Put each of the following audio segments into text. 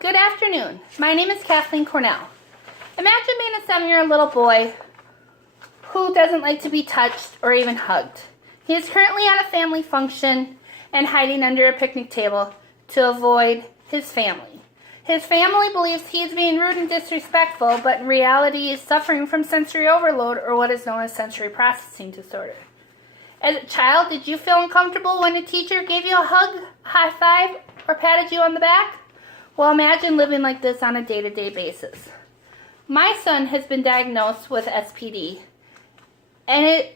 Good afternoon. My name is Kathleen Cornell. Imagine being a 7-year-old little boy who doesn't like to be touched or even hugged. He is currently at a family function and hiding under a picnic table to avoid his family. His family believes he is being rude and disrespectful, but in reality he is suffering from sensory overload, or what is known as sensory processing disorder. As a child, did you feel uncomfortable when a teacher gave you a hug, high five, or patted you on the back? Well, imagine living like this on a day-to-day basis. My son has been diagnosed with SPD, and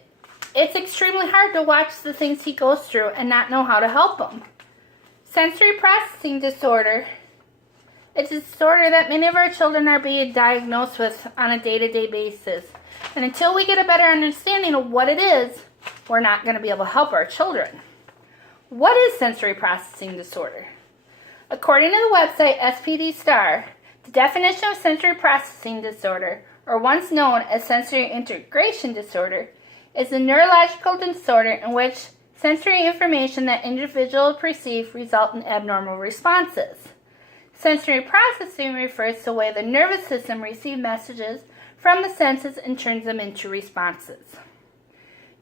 it's extremely hard to watch the things he goes through and not know how to help him. Sensory processing disorder is a disorder that many of our children are being diagnosed with on a day-to-day basis. And until we get a better understanding of what it is, we're not going to be able to help our children. What is sensory processing disorder? According to the website SPD Star, the definition of sensory processing disorder, or once known as sensory integration disorder, is a neurological disorder in which sensory information that individuals perceive result in abnormal responses. Sensory processing refers to the way the nervous system receives messages from the senses and turns them into responses.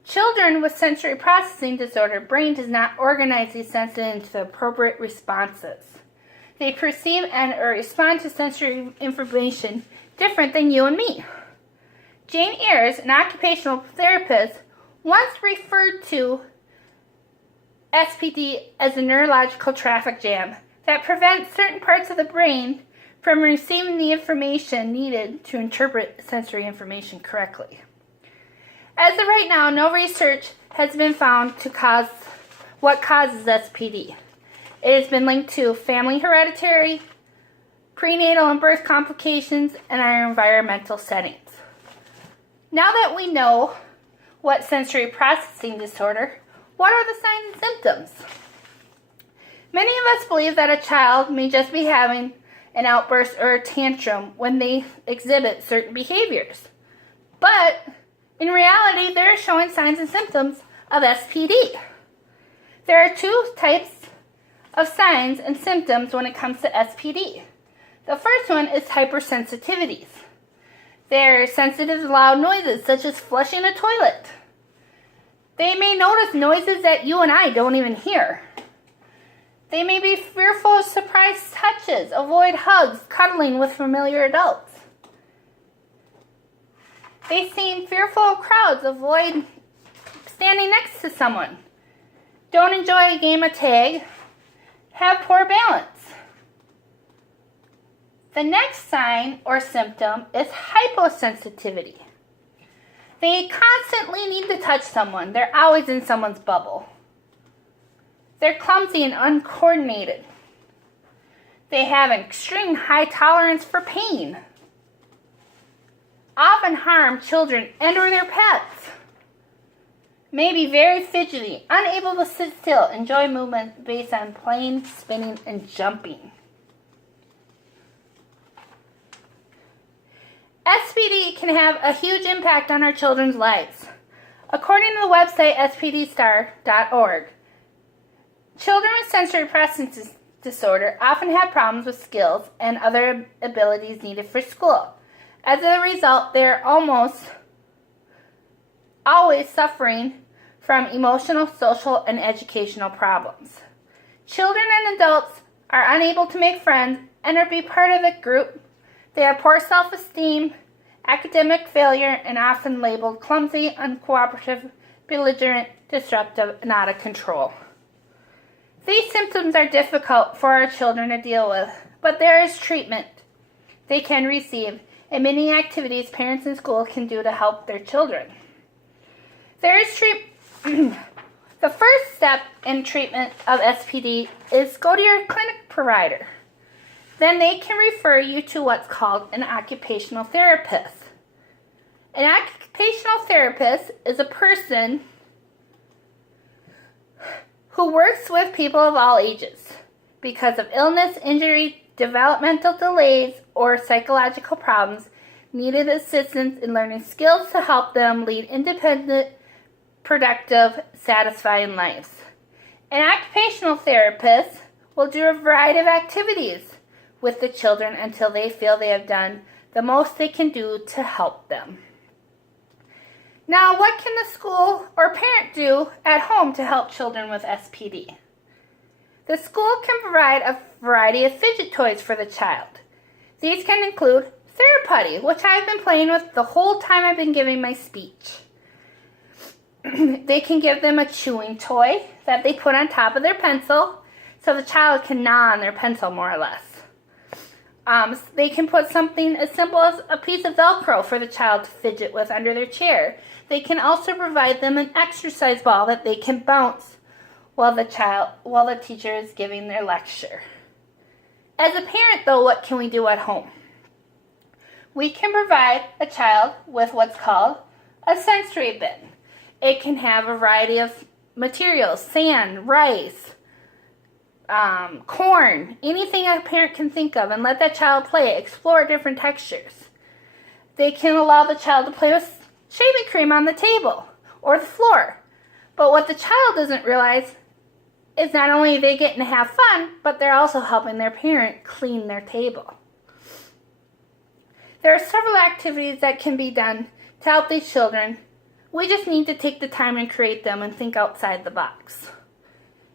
Children with sensory processing disorder brain does not organize these senses into the appropriate responses. They perceive and or respond to sensory information different than you and me. Jane Ayers, an occupational therapist, once referred to SPD as a neurological traffic jam that prevents certain parts of the brain from receiving the information needed to interpret sensory information correctly. As of right now, no research has been found to cause what causes SPD. It has been linked to family hereditary, prenatal and birth complications, and our environmental settings. Now that we know what sensory processing disorder, what are the signs and symptoms? Many of us believe that a child may just be having an outburst or a tantrum when they exhibit certain behaviors. But in reality, they're showing signs and symptoms of SPD. There are two types of signs and symptoms when it comes to SPD. The first one is hypersensitivities. They're sensitive to loud noises, such as flushing a toilet. They may notice noises that you and I don't even hear. They may be fearful of surprise touches, avoid hugs, cuddling with familiar adults. They seem fearful of crowds, avoid standing next to someone, don't enjoy a game of tag, have poor balance. The next sign or symptom is hyposensitivity. They constantly need to touch someone. They're always in someone's bubble. They're clumsy and uncoordinated. They have an extreme high tolerance for pain. Often harm children and or their pets. May be very fidgety, unable to sit still, enjoy movement based on playing, spinning, and jumping. SPD can have a huge impact on our children's lives. According to the website spdstar.org, children with sensory processing disorder often have problems with skills and other abilities needed for school. As a result, they are almost always suffering from emotional, social, and educational problems. Children and adults are unable to make friends and or be part of the group. They have poor self-esteem, academic failure, and often labeled clumsy, uncooperative, belligerent, disruptive, and out of control. These symptoms are difficult for our children to deal with, but there is treatment they can receive and many activities parents in school can do to help their children. There is The first step in treatment of SPD is go to your clinic provider. Then they can refer you to what's called an occupational therapist. An occupational therapist is a person who works with people of all ages because of illness, injury, developmental delays, or psychological problems, needed assistance in learning skills to help them lead independent, productive, satisfying lives. An occupational therapist will do a variety of activities with the children until they feel they have done the most they can do to help them. Now, what can the school or parent do at home to help children with SPD? The school can provide a variety of fidget toys for the child. These can include Theraputty, which I've been playing with the whole time I've been giving my speech. They can give them a chewing toy that they put on top of their pencil so the child can gnaw on their pencil more or less. They can put something as simple as a piece of Velcro for the child to fidget with under their chair. They can also provide them an exercise ball that they can bounce while the teacher is giving their lecture. As a parent, though, what can we do at home? We can provide a child with what's called a sensory bin. It can have a variety of materials, sand, rice, corn, anything a parent can think of, and let that child play, explore different textures. They can allow the child to play with shaving cream on the table or the floor. But what the child doesn't realize is not only are they getting to have fun, but they're also helping their parent clean their table. There are several activities that can be done to help these children. We just need to take the time and create them and think outside the box.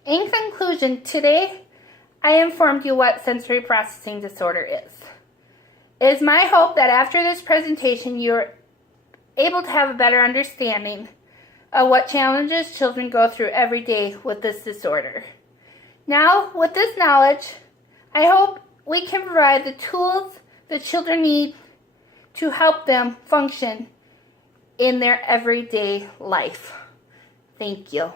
In conclusion, today I informed you what sensory processing disorder is. It is my hope that after this presentation you are able to have a better understanding of what challenges children go through every day with this disorder. Now, with this knowledge, I hope we can provide the tools the children need to help them function in their everyday life. Thank you.